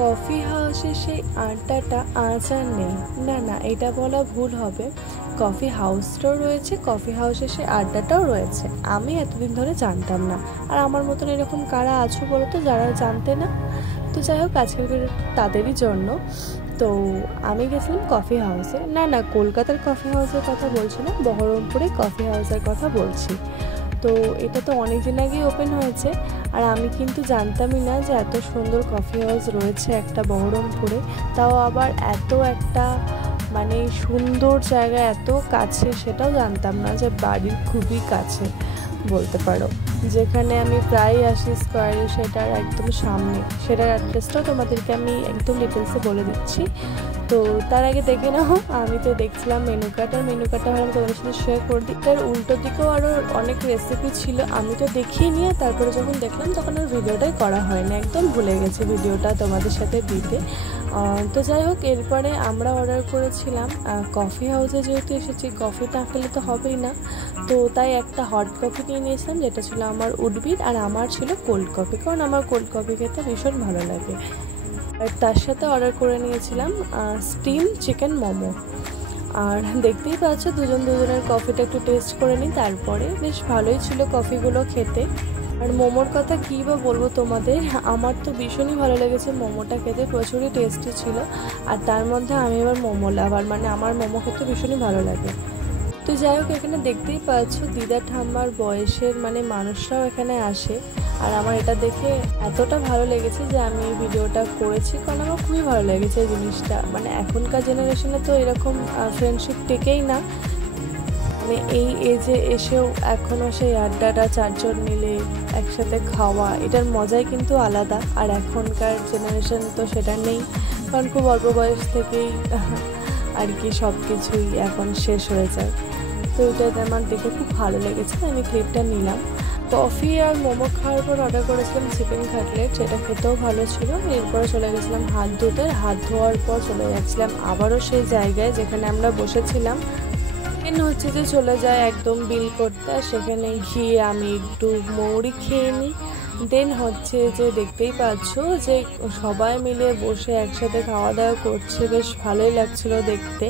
Coffee হাউসে সেই আড্ডাটা আজ আর নেই। না না, এটা বলা ভুল হবে। কফি হাউসটাও রয়েছে, কফি হাউসে সেই আড্ডাটাও রয়েছে। আমি এতদিন ধরে জানতাম না। আর আমার মতন এরকম কারা আছো বলো তো, যারা জানতে না? তো যাই হোক, আজকের ভিডিওটা তাদেরই জন্য। তো আমি গেছিলাম কফি হাউসে। না না, কলকাতার কফি হাউসের কথা বলছি না, বহরমপুরে কফি হাউসের কথা বলছি। তো এটা তো অনেক দিন আগেই ওপেন হয়েছে, আর আমি কিন্তু জানতামই না যে এত সুন্দর কফি হাউস রয়েছে একটা বহরমপুরে, তাও আবার এত একটা মানে সুন্দর জায়গা, এত কাছে। সেটাও জানতাম না যে বাড়ির খুবই কাছে বলতে পারো, যেখানে আমি প্রায় আসি স্কোয়ারে, সেটার একদম সামনে। সেটার অ্যাড্রেসটাও তোমাদেরকে আমি একদম ডিটেলসে বলে দিচ্ছি। তো তার আগে দেখে নাও, আমি তো দেখছিলাম মেনু কার্ড, আর মেনু কার্ডটা ভালো তোমাদের সাথে শেয়ার করে দিই। তার উল্টো দিকেও আরও অনেক রেসিপি ছিল, আমি তো দেখিয়ে নিয়ে তারপরে যখন দেখলাম তখন আর ভিডিওটাই করা হয় না, একদম ভুলে গেছি ভিডিওটা তোমাদের সাথে দিতে। তো যাই হোক, এরপরে আমরা অর্ডার করেছিলাম কফি হাউসে, যেহেতু এসেছি কফি না খেলে তো হবেই না, তো তাই একটা হট কফি নিয়ে নিয়েছিলাম, যেটা ছিল আমার উডবিট, আর আমার ছিল কোল্ড কফি, কারণ আমার কোল্ড কফি খেতে ভীষণ ভালো লাগে। আর তার সাথে অর্ডার করে নিয়েছিলাম স্টিম চিকেন মোমো। আর দেখতেই পাচ্ছ দুজনের কফিটা একটু টেস্ট করে নিই, তারপরে বেশ ভালোই ছিল কফিগুলো খেতে। আর মোমোর কথা কী বা বলবো তোমাদের, আমার তো ভীষণই ভালো লেগেছে মোমোটা খেতে, প্রচুরই টেস্টি ছিল। আর তার মধ্যে আমি এবার মোমো লাভার, মানে আমার মোমো খেতে ভীষণই ভালো লাগে। তো যাই হোক, এখানে দেখতেই পাচ্ছ দিদা ঠাম্মার বয়সের মানে মানুষরাও এখানে আসে। আর আমার এটা দেখে এতটা ভালো লেগেছে যে আমি এই ভিডিওটা করেছি, কারণ আমার খুবই ভালো লেগেছে এই জিনিসটা। মানে এখনকার জেনারেশনে তো এরকম ফ্রেন্ডশিপ টেকেই না, মানে এই এজে এসেও এখনও সেই আড্ডাটা চারজন মিলে একসাথে খাওয়া, এটার মজাই কিন্তু আলাদা। আর এখনকার জেনারেশন তো সেটা নেই, কারণ খুব অল্প বয়স থেকেই আর কি সব কিছুই এখন শেষ হয়ে যায়। তো এটা আমার দেখে খুব ভালো লেগেছে, আমি ক্লিপটা নিলাম। কফি আর মোমো খাওয়ার পর অর্ডার করেছিলাম চিকেন কাটলেট, সেটা খেতেও ভালো ছিল। এরপরে চলে গেছিলাম হাত ধুতে, হাত ধোয়ার পর চলে যাচ্ছিলাম আবারও সেই জায়গায় যেখানে আমরা বসেছিলাম। হচ্ছে যে চলে যায় একদম বিল করতে, আর সেখানে গিয়ে আমি একটু মৌরি খেয়ে নিই। দেন হচ্ছে যে দেখতেই পাচ্ছ যে সবাই মিলে বসে একসাথে খাওয়া দাওয়া করছে, বেশ ভালোই লাগছিলো দেখতে।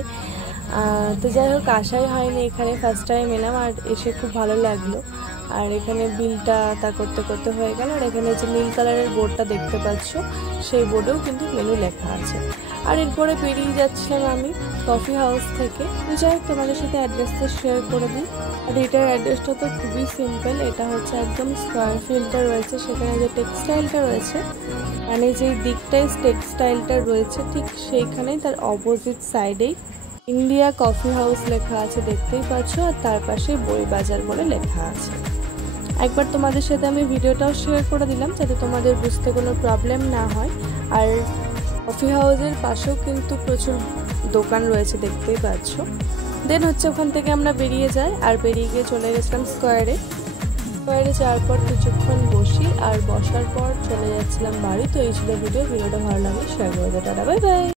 তো যাই হোক, আশাই হয়নি, এখানে ফার্স্ট টাইম এলাম আর এসে খুব ভালো লাগলো। আর এখানে বিলটা তা করতে করতে হয়ে গেল। আর এখানে যে নীল কালারের বোর্ডটা দেখতে পাচ্ছ, সেই বোর্ডেও কিন্তু মেনু লেখা আছে। আর এরপরে বেরিয়ে যাচ্ছিলাম আমি কফি হাউস থেকে। যাই হোক, তোমাদের সাথে অ্যাড্রেসটা শেয়ার করে দিই। আর এটার অ্যাড্রেসটা তো খুবই সিম্পল, এটা হচ্ছে একদম স্কোয়ার ফিল্ডটা রয়েছে, সেখানে যে টেক্সটাইলটা রয়েছে, মানে যেই দিকটাই টেক্সটাইলটা রয়েছে ঠিক সেইখানেই তার অপোজিট সাইডেই ইন্ডিয়া কফি হাউস লেখা আছে, দেখতেই পাচ্ছ। আর তার পাশে বই বাজার বলে লেখা আছে। একবার তোমাদের সাথে আমি ভিডিওটাও শেয়ার করে দিলাম যাতে তোমাদের বুঝতে কোনো প্রবলেম না হয়। আর কফি হাউসের পাশেও কিন্তু প্রচুর দোকান রয়েছে, দেখতেই পাচ্ছ। দেন হচ্ছে ওখান থেকে আমরা বেরিয়ে যাই, আর বেরিয়ে গিয়ে চলে গেছিলাম স্কোয়ারে যাওয়ার পর কিছুক্ষণ বসি, আর বসার পর চলে যাচ্ছিলাম বাড়ি। তো এই ছিল ভিডিওটা ভালো লাগলে শেয়ার করে দাও। Tata, bye bye.